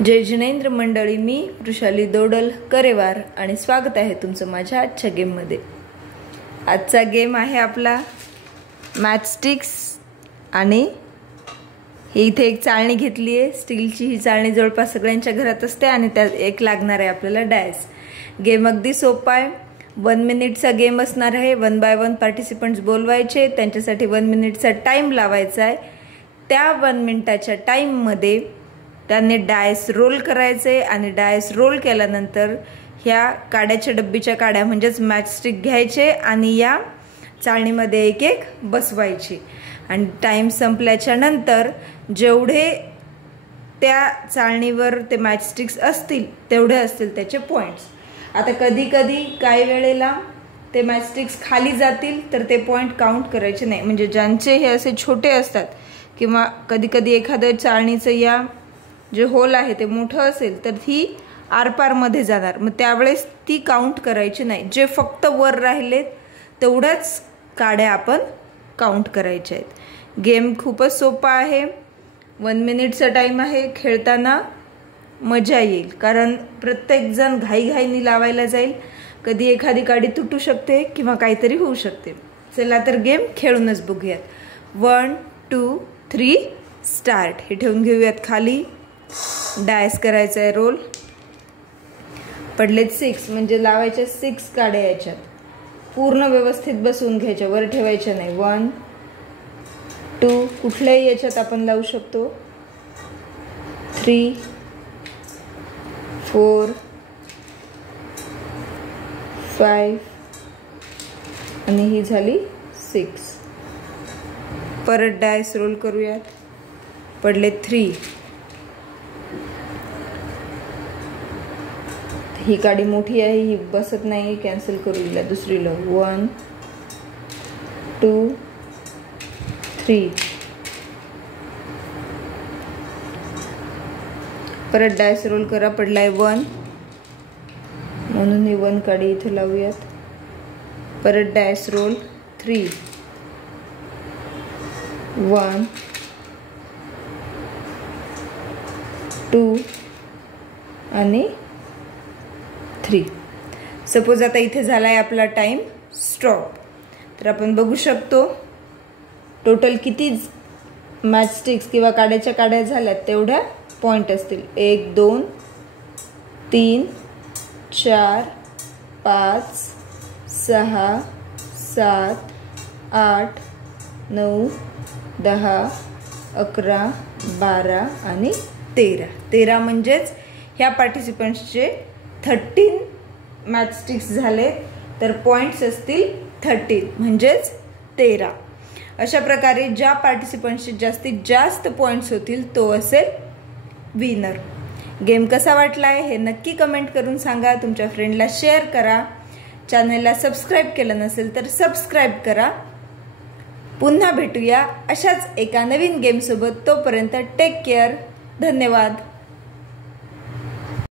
जय जिनेंद्र मंडळी, मी वृषाली दोडल करेवार आणि स्वागत आहे तुमचं माझ्या आजच्या गेममध्ये। आजचा गेम आहे आपला मॅचस्टिक्स आणि इथे एक चाळणी घेतली आहे स्टीलची। ही चाळणी जवळपास सगळ्यांच्या घरात असते आणि त्यात एक लागणार आहे आपल्याला डायस। गेम अगदी सोपा आहे। 1 मिनिटचा गेम असणार आहे। 1 बाय 1 पार्टिसिपंट्स बोलवायचे, त्यांच्यासाठी 1 मिनिटचा टाइम लावायचा आहे। त्या 1 मिनिटाच्या टाइम मध्ये त्यांनी डायस रोल करायचे आणि डायस रोल केल्यानंतर ह्या काड्याच्या डब्बीच्या काड्या म्हणजेच मॅचस्टिक घ्यायचे आणि या चाळणीमध्ये एक एक बसवायची आणि टाइम संपल्याच्या नंतर जेवढे त्या चाळणीवर ते मॅचस्टिक्स असतील तेवढे असतील त्याचे पॉइंट्स। आता कधी कधी काही वेळेला ते मॅचस्टिक्स खाली जातील तर ते पॉइंट काउंट करायचे नाही, म्हणजे ज्यांचे हे असे छोटे असतात किंवा कधी कधी एखाद्या चाळणीचं या जे होल आहे ते मोठं असेल तर ती आरपार मध्ये जाणार, मग त्यावेळेस ती काउंट करायची नाही। जे फक्त वर राहिले तेवढ्याच काड्या आपण काउंट करायच्या आहेत। गेम खूपच सोपा आहे। 1 मिनिटचा टाइम आहे। खेळताना मजा येईल कारण प्रत्येक जण घाईघाईने लावायला जाईल, कधी एखादी काडी तुटू शकते किंवा काहीतरी होऊ शकते। चला तर गेम खेळूनच बघूयात। 1 2 3 स्टार्ट। हे ठेवून घेऊयात खाली। डायस करायचा आहे रोल। पडलेत 6 म्हणजे लावायच्या 6 काड्या याच्यात पूर्ण व्यवस्थित बसवून घ्यायच्या, वर ठेवायच्या नाही। 1 2 कुठल्याही याच्यात आपण लावू शकतो। 3 4 5 आणि ही झाली 6। परत डायस रोल करूयात। पडले 3। ही काडी मोठी आहे, ही बसत नाही, कॅन्सल करू दिला। दुसरी लावू। 1 2 3। परत डायस रोल करा। पडलाय 1 म्हणून ही 1 काडी इथे लावूयात। परत डायस रोल 3 1 2 आणि 3। सपोज आता इथे झालाय आपला टाइम स्टॉप, तर आपण बघू शकतो टोटल किती मॅचस्टिक्स किंवा काड्याच्या काड्या झाल्यात तेवढ्या पॉइंट असतील। 1 2 3 4 5 6 7 8 9 10 11 12 आणि 13 म्हणजेच ह्या पार्टिसिपंट्सचे 13 मॅचस्टिक्स झाले, तर पॉइंट्स असतील 13 म्हणजेच 13। अशा प्रकारे ज्या पार्टिसिपंट्सचे जास्तीत जास्त पॉइंट्स होतील तो असेल विनर। गेम कसा वाटलाय हे नक्की कमेंट करून सांगा। तुमच्या फ्रेंडला शेअर करा। चॅनलला सबस्क्राईब केलं नसेल तर सबस्क्राईब करा। पुन्हा भेटूया अशाच एका नवीन गेम सोबत। तोपर्यंत टेक केअर। धन्यवाद।